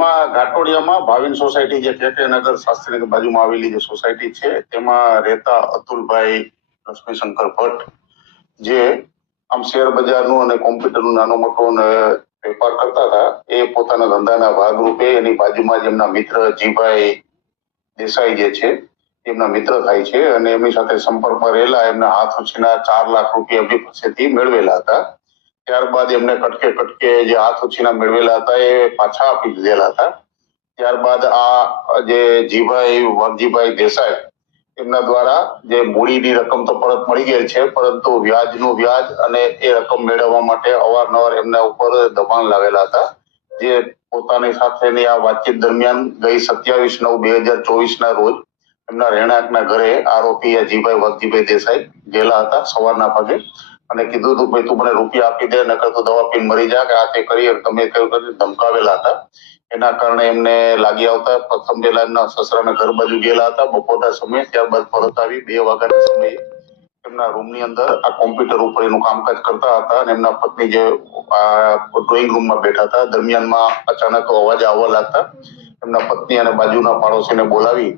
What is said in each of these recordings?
આમાં ઘાટોડિયામાં ભાવિન સોસાયટી જે કેકે નગર શાસ્ત્રીનગર બાજુમાં આવેલી જે સોસાયટી છે, તેમાં રહેતા અતુલભાઈ લક્ષ્મીશંકર ભટ્ટ, જે આમ શેર બજારનું અને કોમ્પ્યુટરનું નાનો મોટો વેપાર કરતા હતા, એ પોતાના ધંધાના ભાગરૂપે એની બાજુમાં જ એમના મિત્ર જીભાઈ દેસાઈ જે છે, એમના મિત્ર થાય છે અને એમની સાથે સંપર્કમાં રહેલા એમના હાથ ઉછીના ચાર લાખ રૂપિયા એમની પાસેથી મેળવેલા હતા. ત્યારબાદ એમને કટકે કટકે જે હાથ ઉછીના મેળવેલા હતા એ પાછા આપી દીધેલા હતા. ત્યારબાદ આ જે જીભાઈ વાઘજીભાઈ દેસાઈ, એમના દ્વારા જે મૂડીની રકમ તો પરત મળી ગઈ છે, પરંતુ વ્યાજનું વ્યાજ અને એ રકમ મેળવવા માટે અવારનવાર એમના ઉપર દબાણ લાવેલા હતા. જે પોતાની સાથેની આ વાતચીત દરમિયાન ગઈ સત્યાવીસ નવ બે હજાર ચોવીસ ના રોજ એમના રહેણાંકના ઘરે આરોપી અજીભાઈ વાઘજીભાઈ દેસાઈ ગયેલા હતા સવારના ભાગે અને કીધું હતું ભાઈ, તું મને રૂપિયા આપી દે, નકર તું દવા પીને મરી જા, કે આ તે કરી. તમે ધમકાવેલા હતા. એના કારણે એમને લાગી આવતા, પ્રથમ પેલા એમના સસરાના ઘર બાજુ ગયેલા હતા, બપોરના સમયે. ત્યારબાદ પરત આવી, બે વાગ્યાના સમયે એમના રૂમની અંદર આ કોમ્પ્યુટર ઉપર એનું કામકાજ કરતા હતા અને એમના પત્ની જે ડ્રોઈંગ રૂમમાં બેઠા હતા, દરમિયાનમાં અચાનક અવાજ આવવા લાગતા એમના પત્ની અને બાજુના પાડોશીને બોલાવી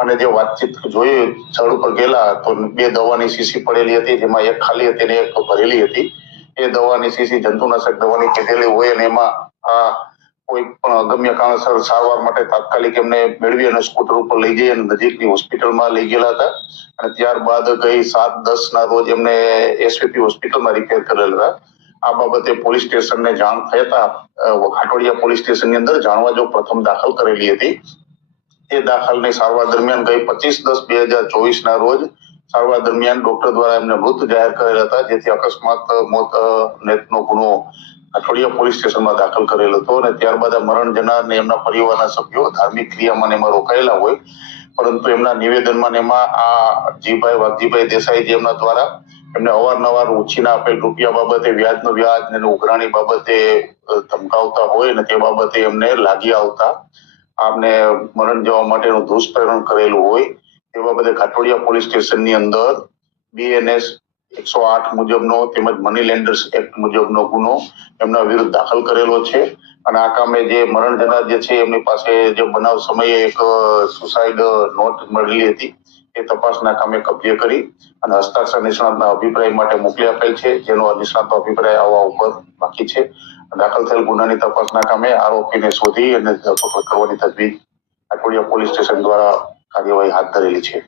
અને જે વાતચીત જોઈ, સ્થળ ઉપર ગયેલા, તો બે દવાની શીશી પડેલી હતી, જેમાં એક ખાલી હતી અને એક ભરેલી હતી. એ દવાની શીશી જંતુનાશક દવાની કીધેલી હોય અને એમાં આ કોઈ પણ અગમ્ય કારણસર સારવાર માટે તાત્કાલિક એમને મેળવી અને સ્કૂટર ઉપર લઈ જઈ અને નજીકની હોસ્પિટલમાં લઈ ગયેલા હતા. અને ત્યારબાદ ગઈ સાત દસ ના રોજ એમને એસવીપી હોસ્પિટલમાં રિપેર કરેલા હતા. આ બાબતે પોલીસ સ્ટેશનને જાણ થતા ઘાટોડિયા પોલીસ સ્ટેશનની અંદર જાણવા જો પ્રથમ દાખલ કરેલી હતી. એ દાખલની સારવાર દરમિયાન ગઈ પચીસ દસ બે હજાર ચોવીસ ના રોજ સારવાર દરમિયાન ડોક્ટર દ્વારા એમને મૃત જાહેર કરેલ હતા, જેથી અકસ્માત, મોત નેતનો ગુનો અઠવાડિયા પોલીસ સ્ટેશનમાં દાખલ કરેલ હતો અને ત્યારબાદ મરણ જનાર ને એમના પરિવારના સભ્યો ધાર્મિક ક્રિયામાં એમાં રોકાયેલા હોય, પરંતુ એમના નિવેદનમાં એમાં આ જીભાઈ, વાઘજીભાઈ દેસાઈ જે એમના દ્વારા એમને અવારનવાર ઉછીના આપેલ રૂપિયા બાબતે, વ્યાજનો વ્યાજ ને ઉઘરાણી બાબતે ધમકાવતા હોય ને તે બાબતે એમને લાગી આવતા આમને મરણ જવા માટેનું દુષ્પ્રેરણ કરેલું હોય, તે બાબતે ઘાટોડિયા પોલીસ સ્ટેશનની અંદર બીએનએસ એકસો આઠ મુજબનો તેમજ મની લેન્ડર્સ એક્ટ મુજબનો ગુનો એમના વિરુદ્ધ દાખલ કરેલો છે. અને આ કામે જે મરણ જનાર જે છે, એમની પાસે જે બનાવ સમયે એક સુસાઇડ નોટ મળેલી હતી, એ તપાસના કામે કબજે કરી અને હસ્તાક્ષર નિષ્ણાતના અભિપ્રાય માટે મોકલી આપેલ છે, જેનો નિષ્ણાતનો અભિપ્રાય આવવા ઉપર બાકી છે. દાખલ થયેલ ગુનાની તપાસના કામે આરોપીને શોધી અને ધરપકડ કરવાની તજવીજ અઠવાડિયા પોલીસ સ્ટેશન દ્વારા કાર્યવાહી હાથ ધરેલી છે.